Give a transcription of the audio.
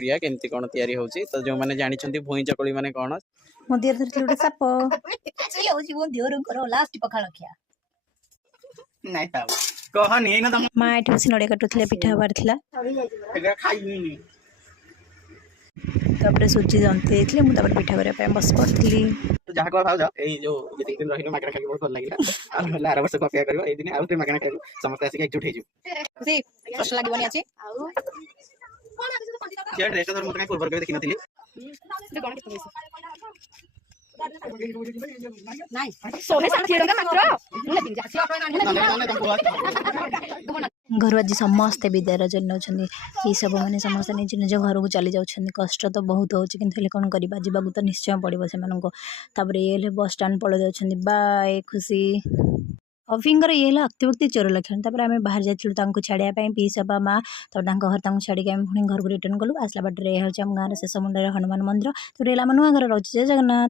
क्रिया केमती कौन तैयारी होची तो जो माने जानि छंती भुई चकली माने कौन मो दियर धरथिले गोटे साप से होची मो दियर करो लास्ट पखाल खिया नाही था कहनी एना तम माँ एठी बसी नड़िया काटुथिले पिठा हबार थिला एगा खाइनी तापरे सुजी जंती देथिले मु तापरे पिठा करबा ପାଇଁ बस पड़थिली तो जहा को भाव जा ए जो जे दिन रहिनो मागना खाली बहुत भल लागिला आ लारा वर्ष को अपेक्षा करियो ए दिन आउ ते मागना खाइलो समस्त आसी एकजुट हे जु खुशी कष्ट लागबनी अछि जे ड्रेस तर मत काय पूर्वर के देखि नथिली जे कोन के नाही सोने साथी रंगा मात्र मुले पिन जासी घर आज समस्ते विद्यार जन ये सब मैंने समस्त निज निज घर को चली जाऊँ कष्ट तो बहुत हो कौन करवा जावाक तो निश्चय पड़ो से ये बस स्टाण पड़े जाऊँ बाय खुशी अफिंगर ये अतिभक्ति चोर लक्षण आम बाहर जाइलु छाड़ापी पीस बाबा माँ घर छाड़ी आम पुणी घर को रिटर्न कलु आसला बाटे हूँ आम गाँव शेष मुंडे हनुमान मंदिर तो नुआ घर रोचे जय जगन्नाथ।